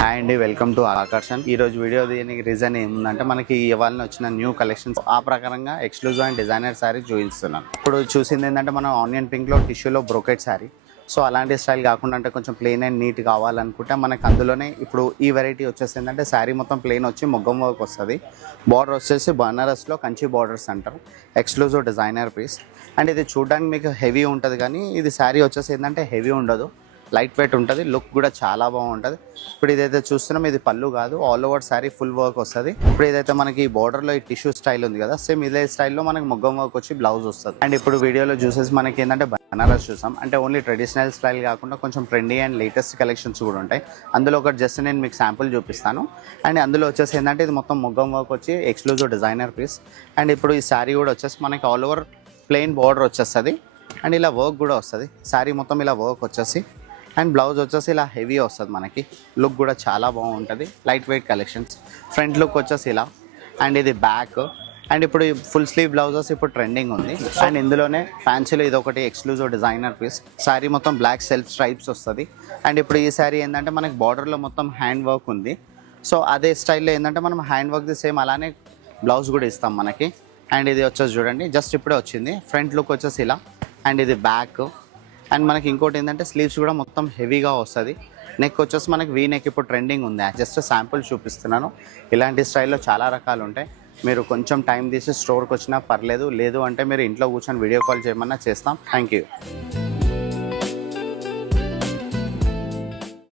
Hi అండి, welcome to ఆకర్షణ్. ఈ రోజు వీడియో దీనికి రీజన్ ఏముందంటే మనకి ఇవాళ వచ్చిన న్యూ కలెక్షన్స్ ఆ ప్రకారంగా ఎక్స్క్లూజివ్ అండ్ డిజైనర్ శారీ చూపిస్తున్నాను. ఇప్పుడు చూసింది ఏంటంటే మనం ఆనియన్ పింక్లో టిష్యూలో బ్రోకెట్ శారీ. సో అలాంటి స్టైల్ కాకుండా అంటే కొంచెం ప్లెయిన్ అండ్ నీట్ కావాలనుకుంటే మనకు అందులోనే ఇప్పుడు ఈ వెరైటీ వచ్చేసి ఏంటంటే శారీ మొత్తం ప్లెయిన్ వచ్చి మొగ్గం వర్క్ వస్తుంది. బార్డర్ వచ్చేసి బనారస్లో కంచి బార్డర్స్ అంటారు. ఎక్స్క్లూజివ్ డిజైనర్ పీస్ అండ్ ఇది చూడడానికి మీకు హెవీ ఉంటుంది, కానీ ఇది శారీ వచ్చేసి ఏంటంటే హెవీ ఉండదు, లైట్ వెయిట్ ఉంటుంది. లుక్ కూడా చాలా బాగుంటుంది. ఇప్పుడు ఇదైతే చూస్తున్నాం ఇది పళ్ళు కాదు, all over sari full work వస్తుంది. ఇప్పుడు ఇదైతే మనకి ఈ బార్డర్లో ఈ టిష్యూ స్టైల్ ఉంది కదా, సేమ్ ఇదే స్టైల్లో మనకి మొగ్గం వర్క్ వచ్చి బ్లౌజ్ వస్తుంది. అండ్ ఇప్పుడు వీడియోలో చూసేసి మనకి ఏంటంటే బనారస్ చూసాం, అంటే ఓన్లీ ట్రెడిషనల్ స్టైల్ కాకుండా కొంచెం ట్రెండీ అండ్ లేటెస్ట్ కలెక్షన్స్ కూడా ఉంటాయి. అందులో ఒకటి జస్ట్ నేను మీకు శాంపుల్ చూపిస్తాను. అండ్ అందులో వచ్చేసి ఏంటంటే ఇది మొత్తం మొగ్గం వర్క్ వచ్చి ఎక్స్క్లూజివ్ డిజైనర్ పీస్. అండ్ ఇప్పుడు ఈ శారీ కూడా వచ్చేసి మనకి ఆల్ ఓవర్ ప్లెయిన్ బార్డర్ వచ్చేస్తుంది అండ్ ఇలా వర్క్ కూడా వస్తుంది. శారీ మొత్తం ఇలా వర్క్ వచ్చేసి అండ్ బ్లౌజ్ వచ్చేసి ఇలా హెవీ వస్తుంది. మనకి లుక్ కూడా చాలా బాగుంటుంది, light weight collections. Front look వచ్చేసి ఇలా అండ్ ఇది బ్యాక్. అండ్ ఇప్పుడు ఫుల్ స్లీవ్ బ్లౌజెస్ ఇప్పుడు ట్రెండింగ్ ఉంది. అండ్ ఇందులోనే ఫ్యాన్సీలో ఇది ఒకటి ఎక్స్క్లూజివ్ డిజైనర్ పీస్. శారీ మొత్తం బ్లాక్ సెల్ఫ్ స్ట్రైప్స్ వస్తుంది. అండ్ ఇప్పుడు ఈ శారీ ఏంటంటే మనకి బార్డర్లో మొత్తం హ్యాండ్ వర్క్ ఉంది. సో అదే స్టైల్లో ఏంటంటే మనం హ్యాండ్ వర్క్ది సేమ్ అలానే బ్లౌజ్ కూడా ఇస్తాం మనకి. అండ్ ఇది వచ్చేసి చూడండి జస్ట్ ఇప్పుడే వచ్చింది. ఫ్రంట్ లుక్ వచ్చేసి ఇలా అండ్ ఇది బ్యాక్. అండ్ మనకి ఇంకోటి ఏంటంటే స్లీవ్స్ కూడా మొత్తం హెవీగా వస్తుంది. నెక్ వచ్చేసి మనకి వీ నెక్ ఇప్పుడు ట్రెండింగ్ ఉంది. జస్ట్ శాంపుల్ చూపిస్తున్నాను. ఇలాంటి స్టైల్లో చాలా రకాలు ఉంటాయి. మీరు కొంచెం టైం తీసి స్టోర్కి వచ్చినా పర్లేదు, లేదు అంటే మీరు ఇంట్లో కూర్చొని వీడియో కాల్ చేయమన్నా చేస్తాం. Thank you.